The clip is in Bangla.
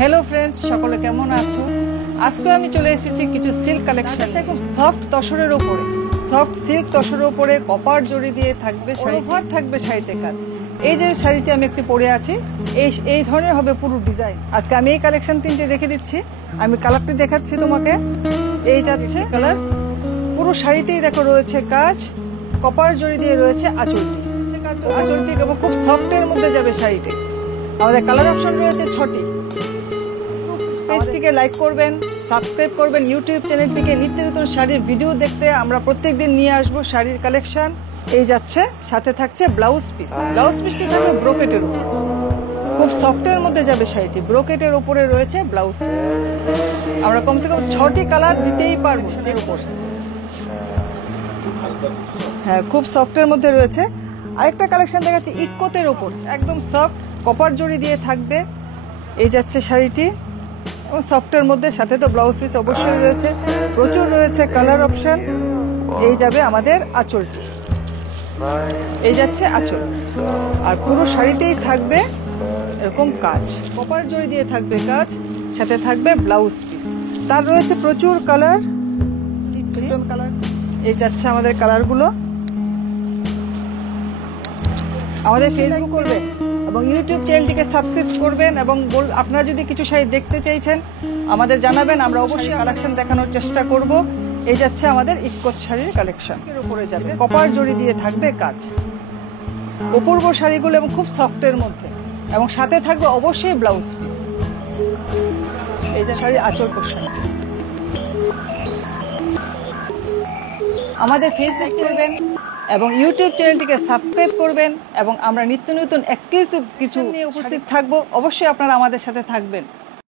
হ্যালো ফ্রেন্ডস, সকলে কেমন আছো? আজকে আমি চলে এসেছি কিছু সিল্ক কালেকশন। একদম সফট তসরের উপরে, সফট সিল্ক তসরের উপরে কপার জড়ি দিয়ে থাকবে, ওভার থাকবে শাড়িতে কাজ। এই যে শাড়িটি আমি একটি পরে আছি, এই ধরনের হবে পুরো ডিজাইন। আজকে আমি এই কালেকশন তিনটে রেখে দিচ্ছি। আমি কালারটি দেখাচ্ছি তোমাকে। এই যাচ্ছে কালার, পুরো শাড়িতেই দেখো রয়েছে কাজ, কপার জড়ি দিয়ে রয়েছে আঁচলটি। আঁচলটি এবং খুব সফটের মধ্যে যাবে শাড়িটি। আমাদের কালার অপশন রয়েছে 6টি। পেজটিকে লাইক করবেন, সাবস্ক্রাইব করবেন। ইউটিউব চ্যানেলটিকে নিত্য নতুন শাড়ির ভিডিও দেখতে আমরা প্রত্যেকদিন নিয়ে আসবো শাড়ির কালেকশন। এই যাচ্ছে, সাথে থাকছে ব্লাউজ পিস। ব্লাউজ পিসটি থাকবে ব্রোকেটের উপর, খুব সফটের মধ্যে যাবে শাড়িটি। ব্রোকেটের উপরে রয়েছে ব্লাউজ পিস। আমরা কমসে কম 6টি কালার দিতেই পারবো এর উপর। হ্যাঁ, খুব সফটের মধ্যে রয়েছে। আরেকটা কালেকশন দেখাচ্ছি ইকোতের উপর, একদম সফট কপার জড়ি দিয়ে থাকবে। এই যাচ্ছে শাড়িটি, ও সফটের মধ্যে, সাথে তো ব্লাউজ পিস অবশ্যই রয়েছে। প্রচুর রয়েছে কালার অপশন। এই যাবে আমাদের আঁচলটি, এই যাচ্ছে আঁচল। আর পুরো শাড়িতেই থাকবে এরকম কাজ, কপার জড়ি দিয়ে থাকবে কাজ, সাথে থাকবে ব্লাউজ পিস। তার রয়েছে প্রচুর কালার। কালার এই যাচ্ছে আমাদের কালারগুলো। আমাদের ফেসবুক করবেন এবং ইউটিউব চ্যানেলটিকে সাবস্ক্রাইব করবেন, এবং আপনারা যদি কিছু শাড়ি দেখতে চাইছেন আমাদের জানাবেন, আমরা অবশ্যই কালেকশন দেখানোর চেষ্টা করব। এই যাচ্ছে আমাদের ইকোত শাড়ির কালেকশন। এর উপরে যাবে কপার জড়ি দিয়ে থাকবে কাজ, অপূর্ব শাড়িগুলো এবং খুব সফটের মধ্যে, এবং সাথে থাকবে অবশ্যই ব্লাউজ পিস। এই যে শাড়ির আঁচল পোর্শন। আমাদের ফেসবুক করবেন এবং ইউটিউব চ্যানেলটিকে সাবস্ক্রাইব করবেন, এবং আমরা নিত্য নতুন কিছু নিয়ে উপস্থিত থাকবো। অবশ্যই আপনারা আমাদের সাথে থাকবেন।